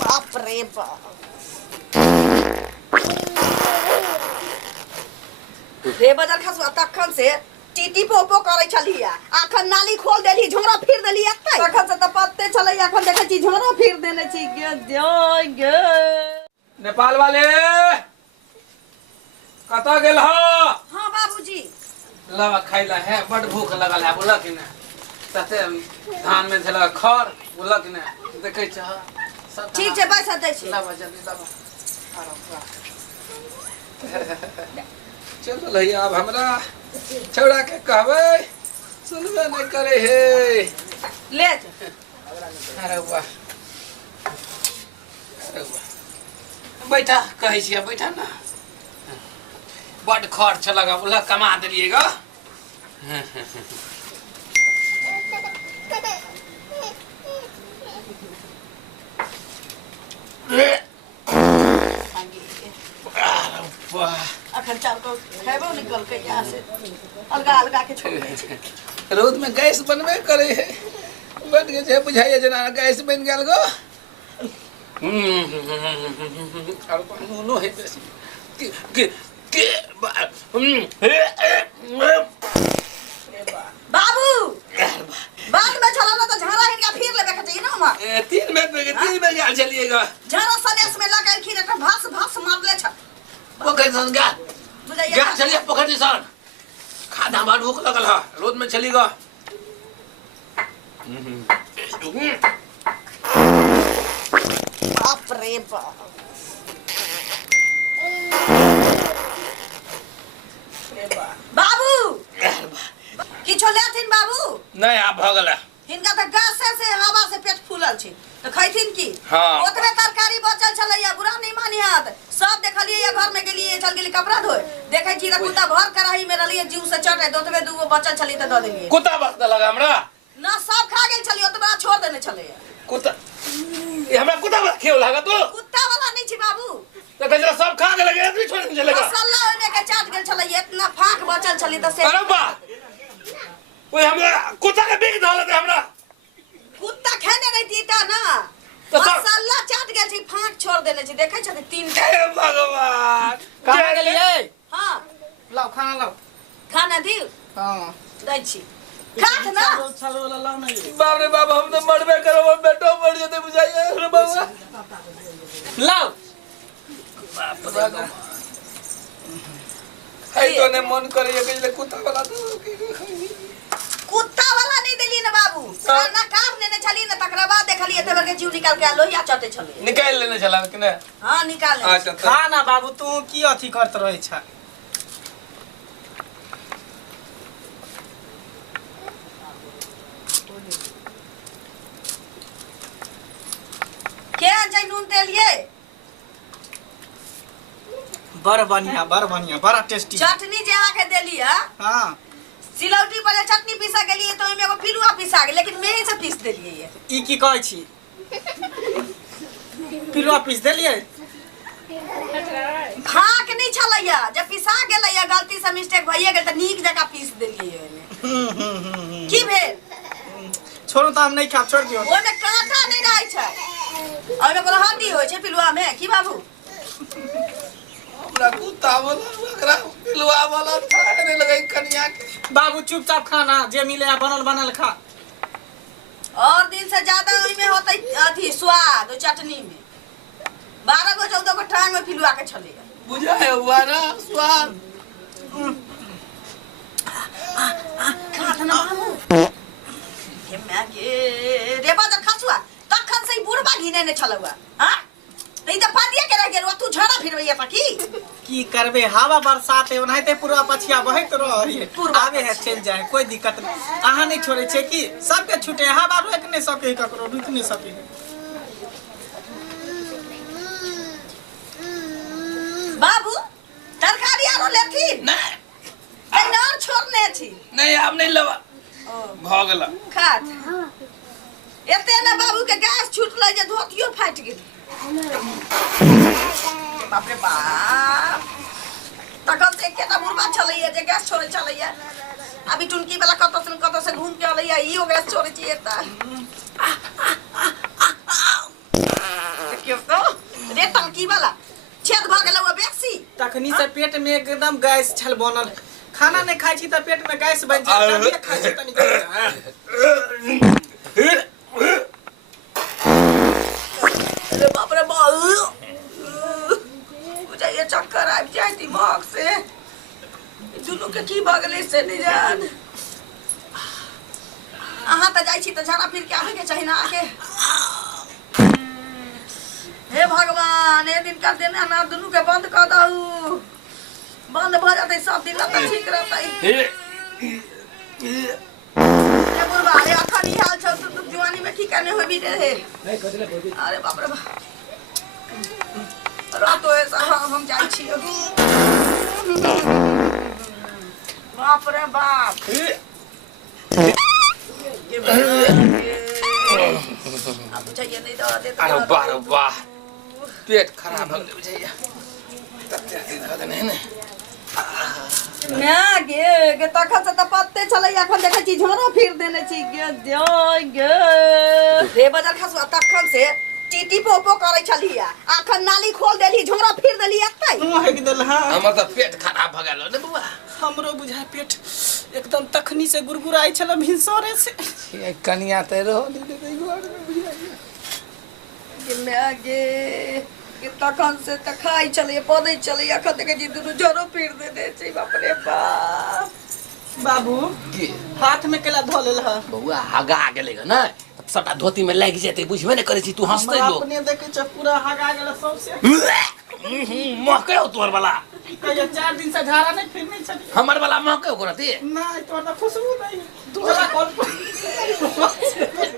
बाप रे बाप रे बजल खसुआ तखन से टीटी पोपो करे छलिया अखन नाली खोल देली झोरा फिर देली एतै तखन से त पत्ते छलै अखन देखै छी झोरा फिर देने छी गे जय गे नेपाल वाले कत गेल हो? हां बाबूजी लवा खाइला है बड़ भूख लगल है बोला कि ना तते धान में झला खर बोला कि ना देखै छ ठीक छै पैसा दै छी लवा जल्दी लवा चल भैया अब हमरा छोड़ा के कहबै सुनबे नहीं करे हे ले अरे वाह अरे वाह बैठा कहै छियै बैठा ना बड़ खर्च लगा बोला कमा दिलिएगा अखन चाल को खेबो निकल के यहाँ से अलगा अलगा के छोड़ दे छै रोद में गैस बनबे करे है बन के जे बुझाइए जना गैस बन गेल गो और कोनो है बेसी के बाबू बाद में चला ना तो झगड़ा हिनका फिर लेबे के ना हम 3 मिनट गाल चलिएगा झगड़ा सनेस में लगा खिन एक भास भास मारले छ पोखर सन गा बुझाइए गा चलिए पोखर सन खादा बड़ भूख लगल है रोद में चलीगा बाप रे बाप बाबू किछो लेथिन बाबू नहीं आप भ गेल हिनका त गैस से हवा से पेट फूलल छै त खैथिन की हाँ। ओतबे तरकारी बचल छलैया बुरा नहीं मानिहात सब देखलिए या घर में गेलिए चल गेली कपड़ा धोए देखै छी त कुत्ता भर कराही में रहलिए जीव से चटे ओतबे दूगो बचल छली त द देलिए कुत्ता बस लगा हमरा ना सब खा गेल छली ओतबे छोड़ देने छलैया कुत्ता ये हमरा कुत्ता बस खेव लगा तो कुत्ता वाला नहीं छी बाबू तो कजरा सब खा गेल एतरी छोड़ के चलेगा मसाला ओने के चाट गेल छलैया इतना फाक बचल छली त से अरे बा ओए हमरा कुत्ता के बिक दहल दे हमरा कुत्ता खाने रहती त ना तो सब- मसाला चाट गेल छी फाक छोड़ देने छी देखै छथि 3 हे भगवान कहाँ गेलिए? हां लाओ खाना लाओ। खाना दिउ हाँ। दै छी खात ना चालू वाला लाओ ना ये। बाप रे बाप हम तो मरबे करो हम बेटो मर जते बुझाइए रे बाबा लाओ। बाप रे बाप है तो ने मन करे ये के कुत्ता वाला तो कुत्ता वाला नहीं देली ना बाबू खाना काम लेने छली ना तकरा बाद देखलिए एते के जीव निकाल के आलो या चटे छली निकाल लेने चला कि ने हां निकाल ले अच्छा खा ना बाबू तू की अथी करत रहे छ? के जाय नून तेल ये बड़ बढ़िया बड़ा टेस्टी। चटनी जे आके देली है हाँ। सिलौटी पर जे चटनी पीसा गेलिए तो ओमे एगो पिलुआ पीसा गेल लेकिन मेही से पीस देलिए ये ई की कहै छी? पिलुआ पीस देलिए? फाक नहीं छलैया जब पिसा गेलैया गलती से मिस्टेक भइए गेल त नीक जका पीस देलिए ओमे की भेल छोड़ो तो हम नहीं खा छोड़ दियो। ओमे कांटा नहीं रहै छै ओमे कोनो हड्डी होय छै पिलुआ में की बाबू हमरा कुत्ता वाला बकरा पिलवा वाला खाए नहीं लगे कन्या के बाबू चुपचाप खाना जे मिले बनल खा। और दिन से ज्यादा ओइमे होतै अथी स्वाद ओ चटनी में 12 गो 14 गो टांग में पिलुआ के छले बुझाए हुआ ना स्वाद खात ना बाबू के मैं के रे बाजार खसुआ तखन से बुढ़बा घिने ने छलवा हां तई त पादिया के रह गेल तू झड़ा फिरबैया त की करबे हवा बरसात है ओनाहिते पूरा पछिया बहत रहे आवे है चल जाए कोई दिक्कत नहीं। अहाँ नहीं छोड़े छे की सबके छूटे हवा रोक नहीं सके ककरो रुक नहीं सके। बाबू तरकारी आरो लेथी नहीं कहीं और छोड़ने छी नहीं आप नहीं लवा भ गेल खात एते ना बाबू के गैस छूटले जे धोतियो फाट गेल बाप रे बाप तखन से केटा बुढ़बा छलैया जे गैस छोड़े छलैया अभी टुनकी वाला कत से घूम के अलैया इहो गैस छोड़े छी एता की वाला छेद भ गेल वो बेसी तखनी से पेट में एकदम गैस छल बनल खाना नहीं खाई छी त पेट में गैस बन जाय तभी खाई छी तनी अरे बाप रे बाप मुझे ये चक्कर आ जाए दिमाग से दुनू के की भ गेलै से नहीं जान अहाँ त जाइ छी त झाड़ा फिर के आवे के चाहि ना आके हे भगवान ए दिन कर देना ना दुनू के बंद कर दऊ बंद भ जाते सब दिन त ठीक रहतै ए बुढ़वा रे अखन ई हाल छौ तू जवानी में ठीक करने होबी रे अरे बाप रे बाप रातो ऐसा हम जाइ छी बाप रे बाप अब चाहिए नहीं दवा देता अरे वाह पेट खराब हो गया भैया तत्या दिन खा देने ने मैं गे तखन से त पत्ते चलै अखन देखै छी झोरो फिर देने छी गे जय गे रे बजल खसुआ तखन से टीटी पोपो करै छलिया अखन नाली खोल देली झोरो फिर देली एतै मुंह के देल हां हमर त पेट खराब भ गेल ने बुआ हमरो बुझा पेट एकदम तखनी से गुरगुराई छल भिनसरे से ये कनिया ते रहो दे घर में बुझा गे मैं गे तखन से त खाई चले पदै चले अखन देखे जी दुनु झोरो फिर देने छी बाप रे बाप बाबू की हाथ में केला धो लेल ह बउआ हगा गेलै ग नै सबटा धोती में लाग जेतै बुझबे नै करै छी तू हंसतै लोग अपने देखे छ पूरा हगा गेल सौसे महकै तोर वाला कहिया 4 दिन से झाड़ा नहीं फिरने छली हमर वाला महकै ओकरा ते नहीं तोर त खुशबू नहीं दूसरा कॉल पर